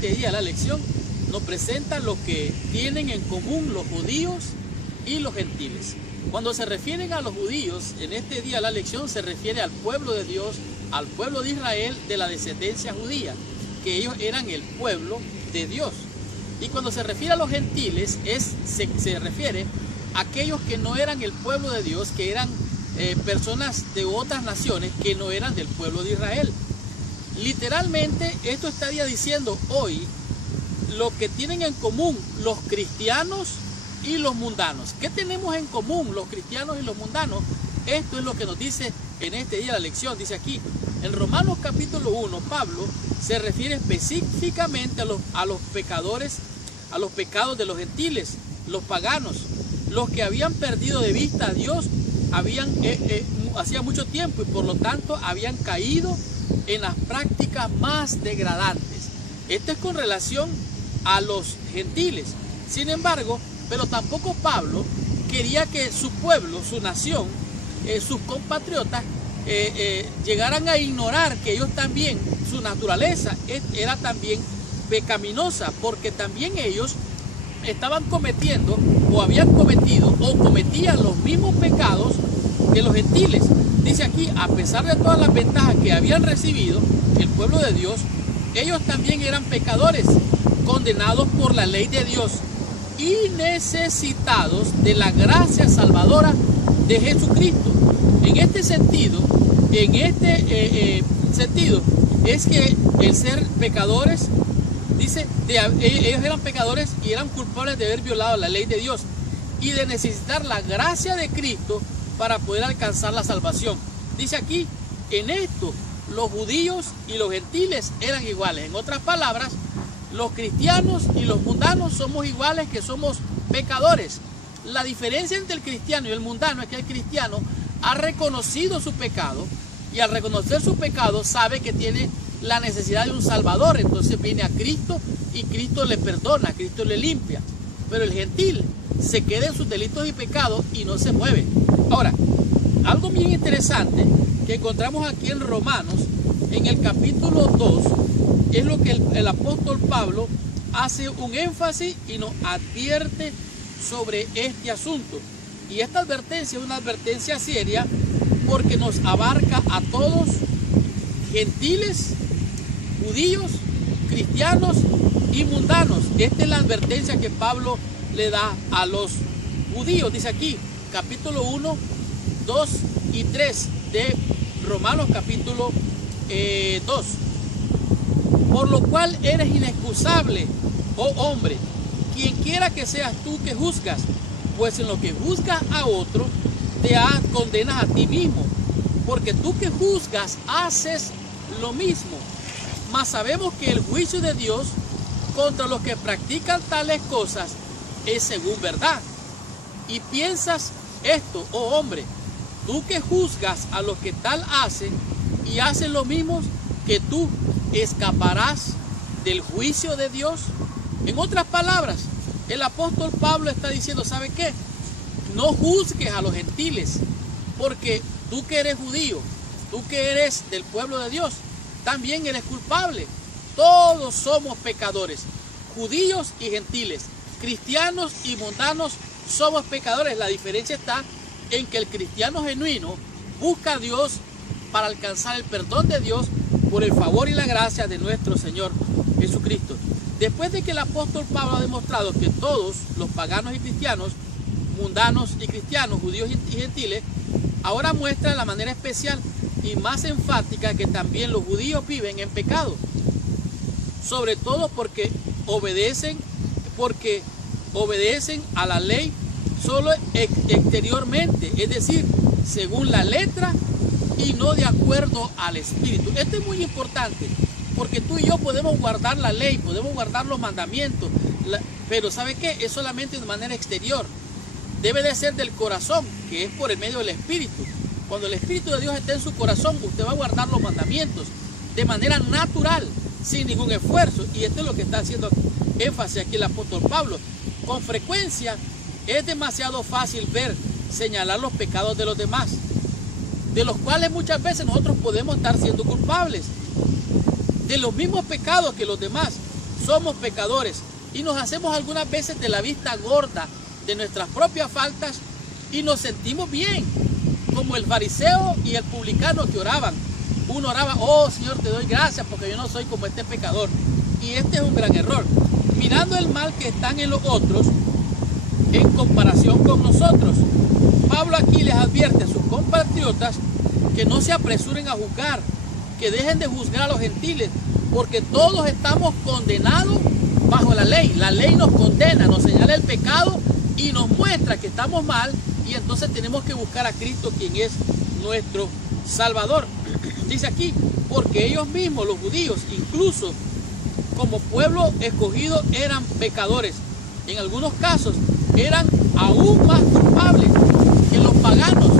este día la lección nos presenta lo que tienen en común los judíos y los gentiles. Cuando se refieren a los judíos, en este día la lección se refiere al pueblo de Dios, al pueblo de Israel de la descendencia judía, que ellos eran el pueblo de Dios. Y cuando se refiere a los gentiles, se refiere a aquellos que no eran el pueblo de Dios, que eran personas de otras naciones que no eran del pueblo de Israel. Literalmente, esto estaría diciendo hoy lo que tienen en común los cristianos y los mundanos. ¿Qué tenemos en común los cristianos y los mundanos? Esto es lo que nos dice en este día la lección. Dice aquí, en Romanos capítulo 1, Pablo se refiere específicamente a los pecadores, a los pecados de los gentiles, los paganos, los que habían perdido de vista a Dios hacía mucho tiempo y por lo tanto habían caído en las prácticas más degradantes. Esto es con relación a los gentiles. Sin embargo, pero tampoco Pablo quería que su pueblo, su nación, sus compatriotas llegaran a ignorar que ellos también, su naturaleza era también pecaminosa, porque también ellos estaban cometiendo o habían cometido o cometían los mismos pecados que los gentiles. Dice aquí, a pesar de todas las ventajas que habían recibido el pueblo de Dios, ellos también eran pecadores, condenados por la ley de Dios y necesitados de la gracia salvadora de Jesucristo. En este sentido, es que el ser pecadores, dice, ellos eran pecadores y eran culpables de haber violado la ley de Dios y de necesitar la gracia de Cristo para poder alcanzar la salvación. Dice aquí, en esto los judíos y los gentiles eran iguales. En otras palabras, los cristianos y los mundanos somos iguales, que somos pecadores. La diferencia entre el cristiano y el mundano es que el cristiano ha reconocido su pecado y al reconocer su pecado sabe que tiene la necesidad de un salvador. Entonces viene a Cristo y Cristo le perdona, Cristo le limpia. Pero el gentil se queda en sus delitos y pecados y no se mueve. Ahora, algo bien interesante que encontramos aquí en Romanos, en el capítulo 2, es lo que el apóstol Pablo hace un énfasis y nos advierte sobre este asunto. Y esta advertencia es una advertencia seria porque nos abarca a todos, gentiles, judíos, cristianos y mundanos. Esta es la advertencia que Pablo le da a los judíos. Dice aquí, capítulo 1, 2 y 3 de Romanos capítulo 2. Por lo cual eres inexcusable, oh hombre, quien quiera que seas tú que juzgas, pues en lo que juzgas a otro, te condenas a ti mismo, porque tú que juzgas haces lo mismo. Mas sabemos que el juicio de Dios contra los que practican tales cosas es según verdad. Y piensas esto, oh hombre, tú que juzgas a los que tal hacen y hacen lo mismo que tú, ¿escaparás del juicio de Dios? En otras palabras, el apóstol Pablo está diciendo, ¿sabe qué? No juzgues a los gentiles, porque tú que eres judío, tú que eres del pueblo de Dios, también eres culpable. Todos somos pecadores, judíos y gentiles, cristianos y mundanos somos pecadores. La diferencia está en que el cristiano genuino busca a Dios para alcanzar el perdón de Dios por el favor y la gracia de nuestro Señor Jesucristo. Después de que el apóstol Pablo ha demostrado que todos los paganos y cristianos, mundanos y cristianos, judíos y gentiles, ahora muestra de la manera especial y más enfática que también los judíos viven en pecado, sobre todo porque obedecen a la ley solo exteriormente, es decir, según la letra y no de acuerdo al espíritu. Esto es muy importante, porque tú y yo podemos guardar la ley, podemos guardar los mandamientos, pero ¿sabe qué? Es solamente de manera exterior. Debe de ser del corazón, que es por el medio del espíritu. Cuando el Espíritu de Dios esté en su corazón, usted va a guardar los mandamientos de manera natural, sin ningún esfuerzo. Y esto es lo que está haciendo énfasis aquí el apóstol Pablo. Con frecuencia es demasiado fácil señalar los pecados de los demás, de los cuales muchas veces nosotros podemos estar siendo culpables de los mismos pecados que los demás. somos pecadores y nos hacemos algunas veces de la vista gorda de nuestras propias faltas y nos sentimos bien, como el fariseo y el publicano que oraban. Uno oraba, oh Señor, te doy gracias porque yo no soy como este pecador. Y este es un gran error, mirando el mal que están en los otros en comparación con nosotros. Pablo aquí les advierte a sus compatriotas que no se apresuren a juzgar, que dejen de juzgar a los gentiles, porque todos estamos condenados bajo la ley. La ley nos condena, nos señala el pecado y nos muestra que estamos mal, y entonces tenemos que buscar a Cristo, quien es nuestro Salvador. Dice aquí, porque ellos mismos, los judíos, incluso como pueblo escogido, eran pecadores. En algunos casos eran aún más culpables que los paganos,